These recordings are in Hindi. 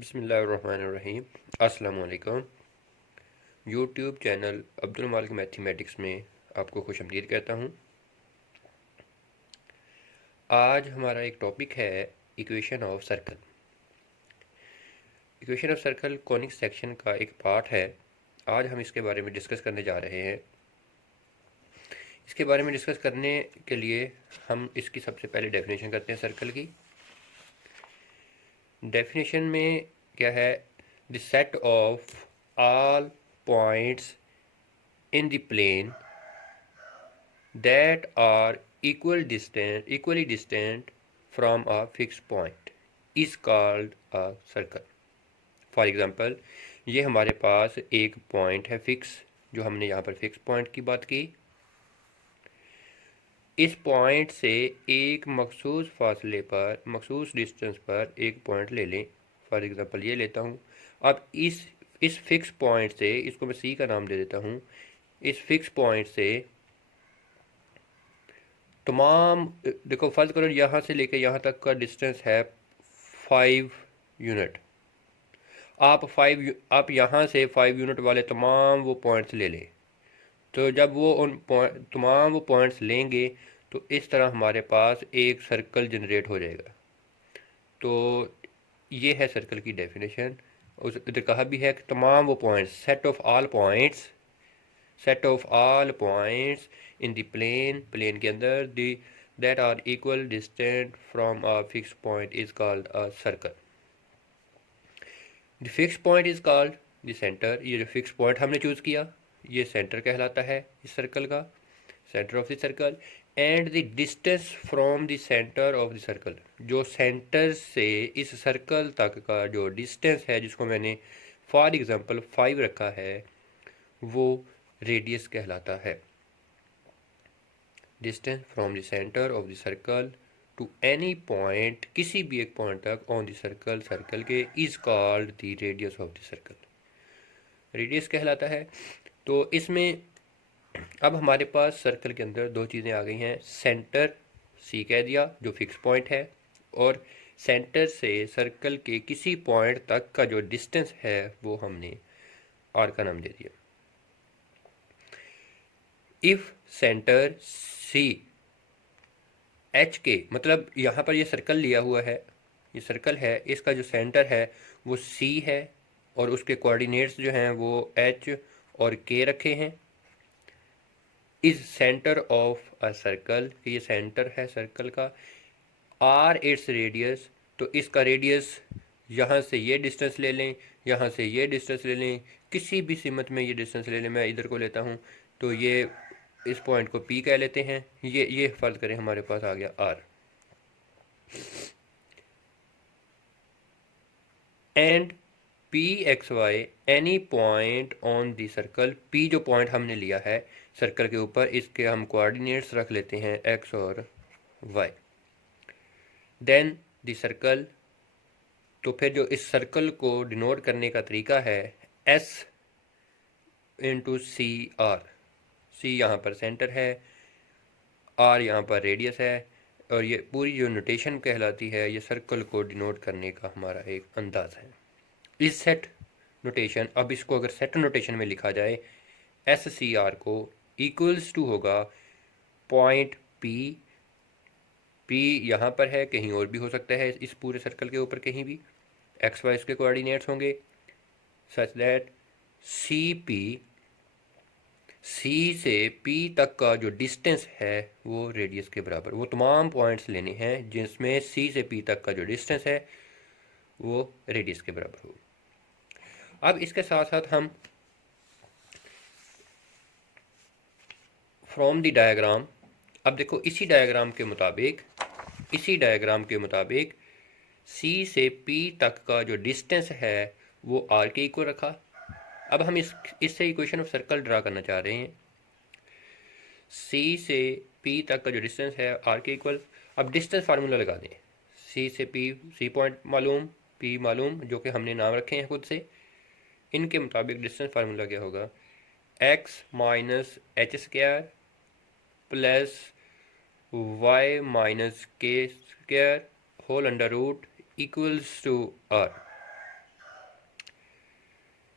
बिस्मिल्लाहिर्रहमानिर्रहीम। अस्सलाम वालेकुम। यूट्यूब चैनल अब्दुल मालिक मैथमेटिक्स में आपको खुशामदीद कहता हूँ। आज हमारा एक टॉपिक है equation of circle. Equation of circle conic section का एक पार्ट है। आज हम इसके बारे में डिस्कस करने जा रहे हैं। इसके बारे में डिस्कस करने के लिए हम इसकी सबसे पहले डेफिनेशन करते हैं सर्कल की। डेफिनेशन में क्या है? The set of all points in the plane that are equally distant from a fixed point is called a circle. For example, ये हमारे पास एक पॉइंट है फिक्स, जो हमने यहाँ पर फिक्स पॉइंट की बात की। इस पॉइंट से एक मखसूस फासले पर, मखसूस डिस्टेंस पर एक पॉइंट ले लें। फॉर एग्ज़ाम्पल ये लेता हूँ। अब इस फिक्स पॉइंट से, इसको मैं सी का नाम दे देता हूँ, इस फिक्स पॉइंट से तमाम, देखो फर्ज करो यहाँ से लेकर यहाँ तक का डिस्टेंस है 5 यूनिट। आप यहाँ से 5 यूनिट वाले तमाम वो पॉइंट्स ले लें। तो जब वो तमाम वो पॉइंट्स लेंगे तो इस तरह हमारे पास एक सर्कल जनरेट हो जाएगा। तो ये है सर्कल की डेफिनेशन। उस इधर कहा भी है कि तमाम वो points, set of all points in the plane के अंदर that are equal distant from a fix point is called a circle. The fix point is called the centre. ये जो फिक्स पॉइंट हमने चूज़ किया ये सेंटर कहलाता है इस सर्कल का, centre of the circle. And the distance from the centre of the circle, जो सेंटर से इस सर्कल तक का जो डिस्टेंस है, जिसको मैंने फॉर एग्जांपल 5 रखा है, वो रेडियस कहलाता है। Distance from the centre of the circle to any point, किसी भी एक पॉइंट तक ऑन द सर्कल, सर्कल के, is called the radius of the circle, radius कहलाता है। तो इसमें अब हमारे पास सर्कल के अंदर दो चीज़ें आ गई हैं। सेंटर सी कह दिया जो फिक्स पॉइंट है, और सेंटर से सर्कल के किसी पॉइंट तक का जो डिस्टेंस है वो हमने आर का नाम दे दिया। इफ सेंटर सी एच के, मतलब यहाँ पर ये सर्कल लिया हुआ है, ये सर्कल है, इसका जो सेंटर है वो सी है और उसके कोऑर्डिनेट्स जो हैं वो एच और के रखे हैं। Is centre of a circle, ये सेंटर है सर्कल का। आर इट्स रेडियस, तो इसका रेडियस, यहाँ से ये डिस्टेंस ले लें, यहाँ से ये डिस्टेंस ले लें, किसी भी सिमत में ये डिस्टेंस ले लें, मैं इधर को लेता हूँ तो ये इस पॉइंट को पी कह लेते हैं। ये फर्ज करें हमारे पास आ गया R. And P x y any point on the circle, P जो पॉइंट हमने लिया है सर्कल के ऊपर, इसके हम कोऑर्डिनेट्स रख लेते हैं एक्स और वाई। देन दी सर्कल, तो फिर जो इस सर्कल को डिनोट करने का तरीका है एस इंटू सी आर। सी यहाँ पर सेंटर है, आर यहाँ पर रेडियस है, और ये पूरी जो नोटेशन कहलाती है ये सर्कल को डिनोट करने का हमारा एक अंदाज है। इस सेट नोटेशन, अब इसको अगर सेट नोटेशन में लिखा जाए, एस सी आर को इक्वल्स टू होगा पॉइंट पी। पी यहाँ पर है, कहीं और भी हो सकता है इस पूरे सर्कल के ऊपर कहीं भी। एक्स वाई इसके कोऑर्डिनेट्स होंगे सच दैट सी पी, सी से पी तक का जो डिस्टेंस है वो रेडियस के बराबर, वो तमाम पॉइंट्स लेने हैं जिसमें सी से पी तक का जो डिस्टेंस है वो रेडियस के बराबर हो। अब इसके साथ साथ हम फ्रॉम द डायग्राम, अब देखो इसी डायग्राम के मुताबिक सी से पी तक का जो डिस्टेंस है वो आर के इक्वल रखा। अब हम इससे इक्वेशन ऑफ सर्कल ड्रा करना चाह रहे हैं। सी से पी तक का जो डिस्टेंस है आर के इक्वल। अब डिस्टेंस फार्मूला लगा दें। सी से पी, सी पॉइंट मालूम, पी मालूम, जो कि हमने नाम रखे हैं खुद से। इनके मुताबिक डिस्टेंस फार्मूला क्या होगा? X minus h square plus y minus k square whole under root equals to r.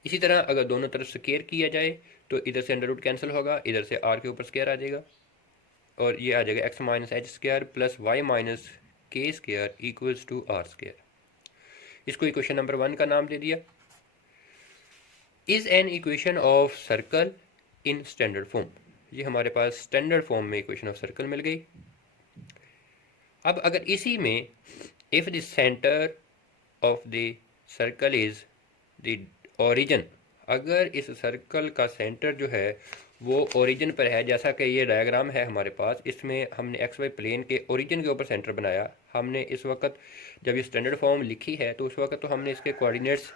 इसी तरह अगर दोनों तरफ स्क्वायर किया जाए तो इधर से अंडर रूट कैंसिल होगा, इधर से आर के ऊपर स्क्वायर आ जाएगा और ये आ जाएगा x minus h square plus y minus k square equals to r square. इसको इक्वेशन नंबर 1 का नाम दे दिया। Is an equation of circle in standard form, ये हमारे पास स्टैंडर्ड फॉर्म में इक्वेशन ऑफ सर्कल मिल गई। अब अगर इसी में if the centre of the circle is the origin, अगर इस सर्कल का सेंटर जो है वो ओरिजिन पर है, जैसा कि ये डायग्राम है हमारे पास, इसमें हमने एक्स वाई प्लेन के ओरिजिन के ऊपर सेंटर बनाया। हमने इस वक्त जब ये स्टैंडर्ड फॉर्म लिखी है तो उस वक्त तो हमने इसके कोऑर्डिनेट्स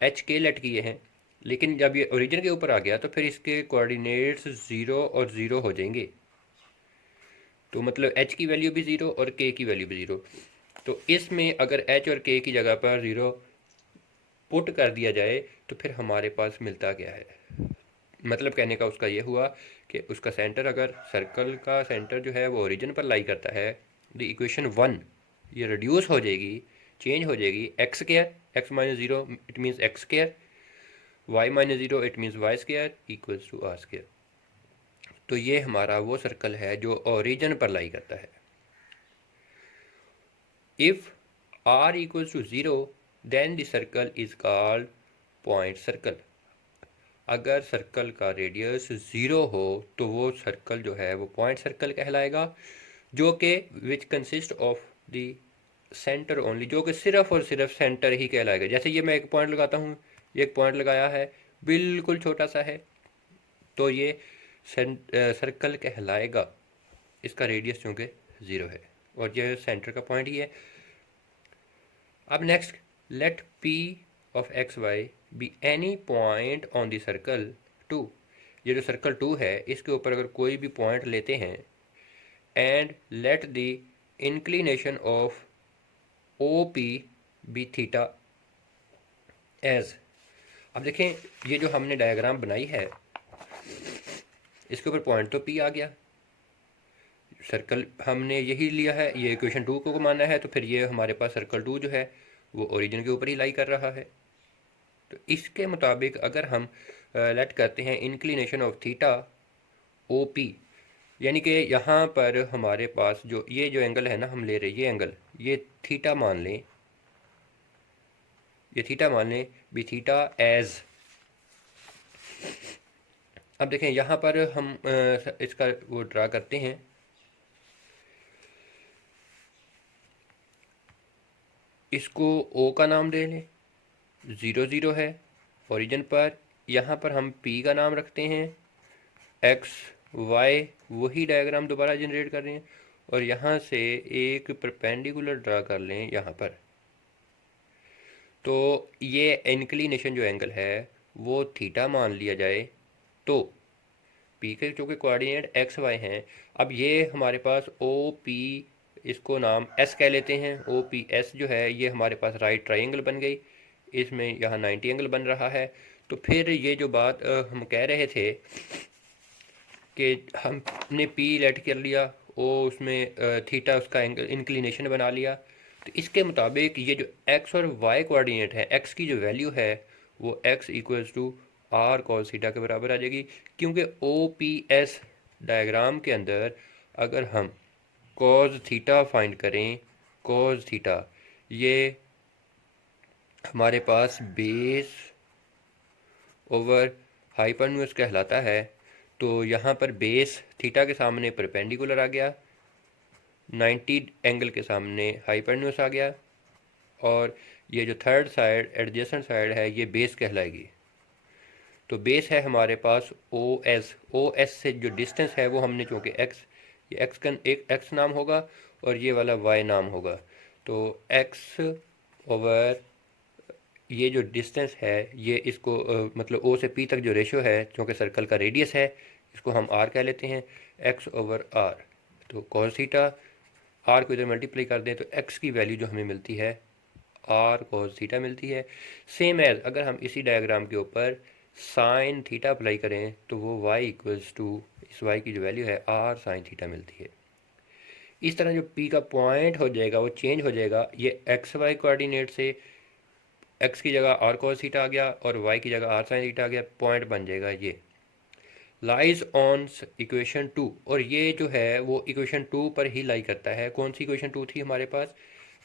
एच के लेट किए हैं, लेकिन जब ये ओरिजिन के ऊपर आ गया तो फिर इसके कोऑर्डिनेट्स 0 और 0 हो जाएंगे। तो मतलब एच की वैल्यू भी 0 और के की वैल्यू भी 0। तो इसमें अगर एच और के की जगह पर 0 पुट कर दिया जाए तो फिर हमारे पास मिलता क्या है। मतलब कहने का उसका ये हुआ कि उसका सेंटर, अगर सर्कल का सेंटर जो है वो ओरिजिन पर लाई करता है, द इक्वेशन 1 ये रिड्यूस हो जाएगी, चेंज हो जाएगी। X square, x minus 0 it means x square, y minus 0 it means y square equals to r square. तो ये हमारा वो सर्कल है जो ओरिजिन पर लाई करता है। If r equals to 0 then the circle is called point circle. अगर सर्कल का रेडियस 0 हो तो वो सर्कल जो है वो पॉइंट सर्कल कहलाएगा, जो कि which consist of the centre only, जो कि सिर्फ और सिर्फ सेंटर ही कहलाएगा। जैसे ये मैं एक पॉइंट लगाता हूँ, ये एक पॉइंट लगाया है, बिल्कुल छोटा सा है, तो ये सर्कल कहलाएगा, इसका रेडियस चूँकि 0 है और ये सेंटर का पॉइंट ही है। अब next, let P of x y be any point on the circle 2। ये जो सर्कल 2 है इसके ऊपर अगर कोई भी पॉइंट लेते हैं, and let the inclination of O P be theta as. अब देखें ये जो हमने डायग्राम बनाई है इसके ऊपर पॉइंट तो पी आ गया, सर्कल हमने यही लिया है, ये इक्वेशन 2 को माना है, तो फिर ये हमारे पास सर्कल 2 जो है वो ओरिजिन के ऊपर ही लाई कर रहा है। तो इसके मुताबिक अगर हम लेट करते हैं inclination of theta O P, यानी कि यहाँ पर हमारे पास जो ये जो एंगल है ना हम ले रहे ये एंगल, ये थीटा मान लें, ये थीटा मान लें, बी थीटा एज। अब देखें यहाँ पर हम इसका वो ड्रा करते हैं, इसको ओ का नाम दे लें, 0 0 है ओरिजिन पर। यहाँ पर हम पी का नाम रखते हैं, एक्स वाई वही डायग्राम दोबारा जनरेट कर रहे हैं, और यहाँ से एक परपेंडिकुलर ड्रा कर लें यहाँ पर। तो ये इंक्लिनेशन जो एंगल है वो थीटा मान लिया जाए, तो पी के चूँकि कोऑर्डिनेट एक्स वाई हैं, अब ये हमारे पास ओ पी, इसको नाम एस कह लेते हैं। ओ पी एस जो है ये हमारे पास राइट ट्राइंगल बन गई, इसमें यहाँ 90 एंगल बन रहा है। तो फिर ये जो बात हम कह रहे थे कि हमने पी लेट कर लिया, ओ उसमें थीटा उसका एंगल इंक्लिनेशन बना लिया, तो इसके मुताबिक ये जो एक्स और वाई कोऑर्डिनेट है, एक्स की जो वैल्यू है वो x equals to r cos theta के बराबर आ जाएगी। क्योंकि ओ पी एस डायग्राम के अंदर अगर हम कॉस थीटा फाइंड करें, कॉस थीटा ये हमारे पास बेस ओवर हाइपोटेन्यूज कहलाता है। तो यहाँ पर बेस थीटा के सामने परपेंडिकुलर आ गया, 90 एंगल के सामने हाइपोटेन्यूज आ गया, और ये जो थर्ड साइड एडजेसेंट साइड है ये बेस कहलाएगी। तो बेस है हमारे पास ओ एस, ओ एस से जो डिस्टेंस है वो हमने चूँकि एक्स, ये एक्स का एक एक्स नाम होगा और ये वाला वाई नाम होगा। तो एक्स ओवर ये जो डिस्टेंस है ये इसको मतलब ओ से पी तक जो रेशियो है, क्योंकि सर्कल का रेडियस है, इसको हम आर कह लेते हैं, एक्स ओवर आर। तो कॉस थीटा, आर को इधर मल्टीप्लाई कर दें तो एक्स की वैल्यू जो हमें मिलती है आर कॉस थीटा मिलती है। सेम एज अगर हम इसी डायग्राम के ऊपर साइन थीटा अप्लाई करें तो वो वाई इक्वल्स टू इस वाई की जो वैल्यू है आर साइन थीटा मिलती है। इस तरह जो पी का पॉइंट हो जाएगा वो चेंज हो जाएगा, ये एक्स वाई कोऑर्डिनेट से एक्स की जगह आर कॉस थीटा आ गया और वाई की जगह आर साइन थीटा आ गया, पॉइंट बन जाएगा ये लाइज ऑन इक्वेशन 2। और ये जो है वो इक्वेशन 2 पर ही लाई करता है। कौन सी इक्वेशन 2 थी हमारे पास?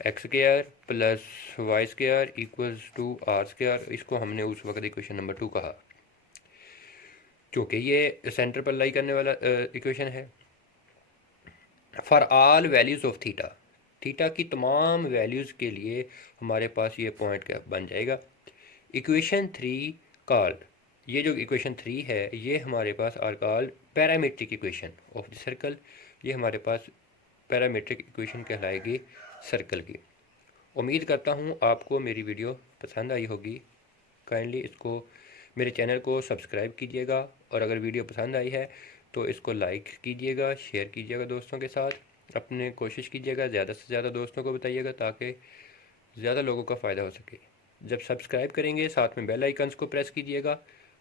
X square plus y square equals to r square. इसको हमने उस वक्त इक्वेशन नंबर 2 कहा क्योंकि ये सेंटर पर लाई करने वाला इक्वेशन है। For all values of theta, theta की तमाम वैल्यूज़ के लिए हमारे पास ये पॉइंट क्या बन जाएगा। इक्वेशन 3 कॉल्ड, ये जो इक्वेशन 3 है ये हमारे पास are called parametric equation of the circle. ये हमारे पास पैरामीट्रिक इक्वेशन कहलाएगी सर्कल की। उम्मीद करता हूँ आपको मेरी वीडियो पसंद आई होगी। काइंडली इसको, मेरे चैनल को सब्सक्राइब कीजिएगा और अगर वीडियो पसंद आई है तो इसको लाइक कीजिएगा, शेयर कीजिएगा दोस्तों के साथ। अपने कोशिश कीजिएगा ज़्यादा से ज़्यादा दोस्तों को बताइएगा ताकि ज़्यादा लोगों का फ़ायदा हो सके। जब सब्सक्राइब करेंगे साथ में बेल आइकन्स को प्रेस कीजिएगा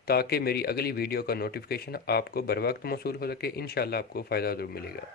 ताकि मेरी अगली वीडियो का नोटिफिकेशन आपको बर वक्त मौसूल हो सके। इंशाल्लाह आपको फ़ायदा ज़रूर मिलेगा।